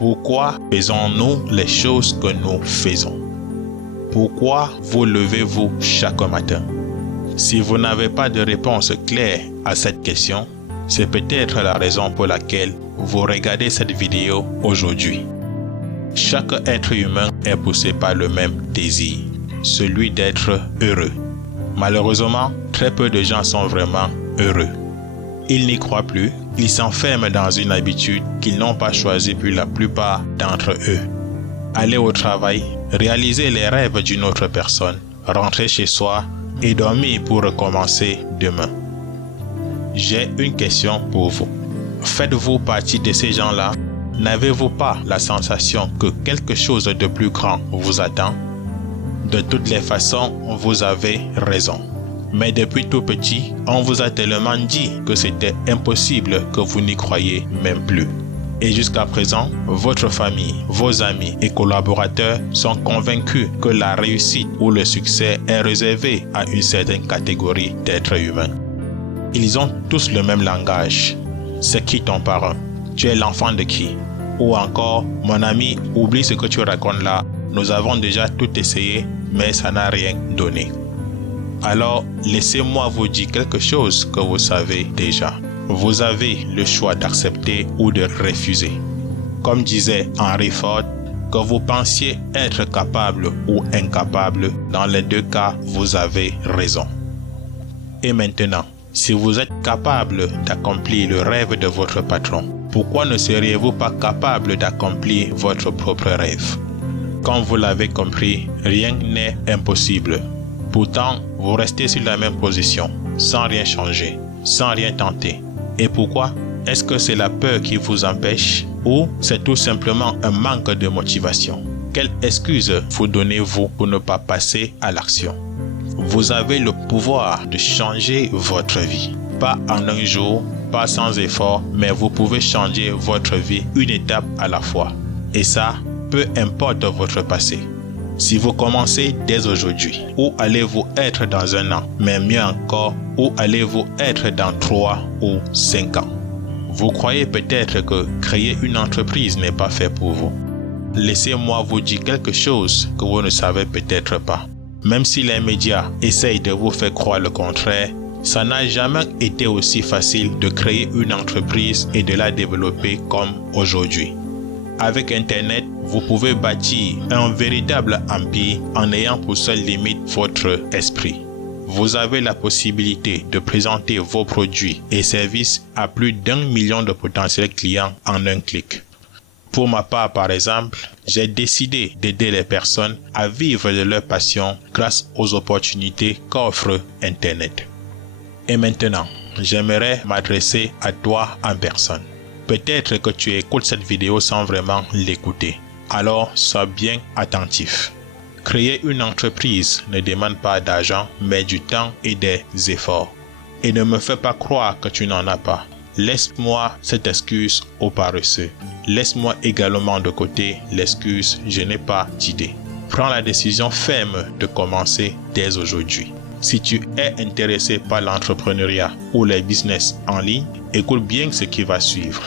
Pourquoi faisons-nous les choses que nous faisons? Pourquoi vous levez-vous chaque matin? Si vous n'avez pas de réponse claire à cette question, c'est peut-être la raison pour laquelle vous regardez cette vidéo aujourd'hui. Chaque être humain est poussé par le même désir, celui d'être heureux. Malheureusement, très peu de gens sont vraiment heureux. Ils n'y croient plus, ils s'enferment dans une habitude qu'ils n'ont pas choisie pour la plupart d'entre eux. Aller au travail, réaliser les rêves d'une autre personne, rentrer chez soi et dormir pour recommencer demain. J'ai une question pour vous. Faites-vous partie de ces gens-là? N'avez-vous pas la sensation que quelque chose de plus grand vous attend? De toutes les façons, vous avez raison. Mais depuis tout petit, on vous a tellement dit que c'était impossible que vous n'y croyez même plus. Et jusqu'à présent, votre famille, vos amis et collaborateurs sont convaincus que la réussite ou le succès est réservé à une certaine catégorie d'êtres humains. Ils ont tous le même langage. C'est qui ton parent? Tu es l'enfant de qui? Ou encore, mon ami, oublie ce que tu racontes là. Nous avons déjà tout essayé, mais ça n'a rien donné. Alors, laissez-moi vous dire quelque chose que vous savez déjà. Vous avez le choix d'accepter ou de refuser. Comme disait Henry Ford, que vous pensiez être capable ou incapable, dans les deux cas, vous avez raison. Et maintenant, si vous êtes capable d'accomplir le rêve de votre patron, pourquoi ne seriez-vous pas capable d'accomplir votre propre rêve? Comme vous l'avez compris, rien n'est impossible. Pourtant, vous restez sur la même position, sans rien changer, sans rien tenter. Et pourquoi? Est-ce que c'est la peur qui vous empêche ou c'est tout simplement un manque de motivation? Quelle excuse vous donnez-vous pour ne pas passer à l'action? Vous avez le pouvoir de changer votre vie. Pas en un jour, pas sans effort, mais vous pouvez changer votre vie une étape à la fois. Et ça, peu importe votre passé. Si vous commencez dès aujourd'hui, où allez-vous être dans un an? Mais mieux encore, où allez-vous être dans 3 ou 5 ans? Vous croyez peut-être que créer une entreprise n'est pas fait pour vous. Laissez-moi vous dire quelque chose que vous ne savez peut-être pas. Même si les médias essayent de vous faire croire le contraire, ça n'a jamais été aussi facile de créer une entreprise et de la développer comme aujourd'hui. Avec Internet, vous pouvez bâtir un véritable empire en ayant pour seule limite votre esprit. Vous avez la possibilité de présenter vos produits et services à plus d'1 million de potentiels clients en un clic. Pour ma part, par exemple, j'ai décidé d'aider les personnes à vivre de leur passion grâce aux opportunités qu'offre Internet. Et maintenant, j'aimerais m'adresser à toi en personne. Peut-être que tu écoutes cette vidéo sans vraiment l'écouter. Alors, sois bien attentif. Créer une entreprise ne demande pas d'argent, mais du temps et des efforts. Et ne me fais pas croire que tu n'en as pas. Laisse-moi cette excuse aux paresseux. Laisse-moi également de côté l'excuse « je n'ai pas d'idée ». Prends la décision ferme de commencer dès aujourd'hui. Si tu es intéressé par l'entrepreneuriat ou les business en ligne, écoute bien ce qui va suivre.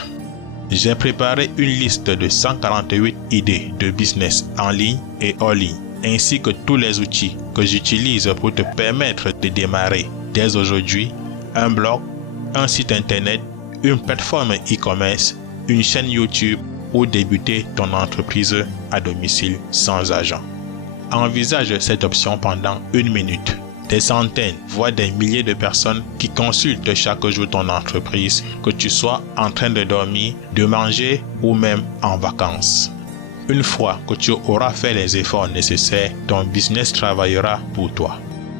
J'ai préparé une liste de 148 idées de business en ligne et hors ligne, ainsi que tous les outils que j'utilise pour te permettre de démarrer dès aujourd'hui un blog, un site internet, une plateforme e-commerce, une chaîne YouTube ou débuter ton entreprise à domicile sans argent. Envisage cette option pendant 1 minute. Des centaines, voire des milliers de personnes qui consultent chaque jour ton entreprise, que tu sois en train de dormir, de manger ou même en vacances. Une fois que tu auras fait les efforts nécessaires, ton business travaillera pour toi.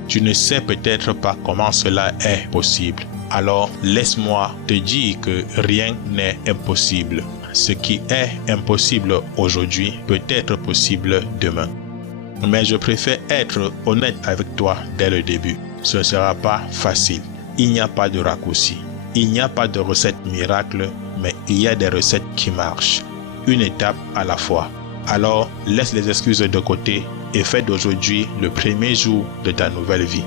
Tu ne sais peut-être pas comment cela est possible. Alors laisse-moi te dire que rien n'est impossible. Ce qui est impossible aujourd'hui peut être possible demain. Mais je préfère être honnête avec toi dès le début. Ce ne sera pas facile. Il n'y a pas de raccourci. Il n'y a pas de recette miracle, mais il y a des recettes qui marchent. Une étape à la fois. Alors, laisse les excuses de côté et fais d'aujourd'hui le premier jour de ta nouvelle vie.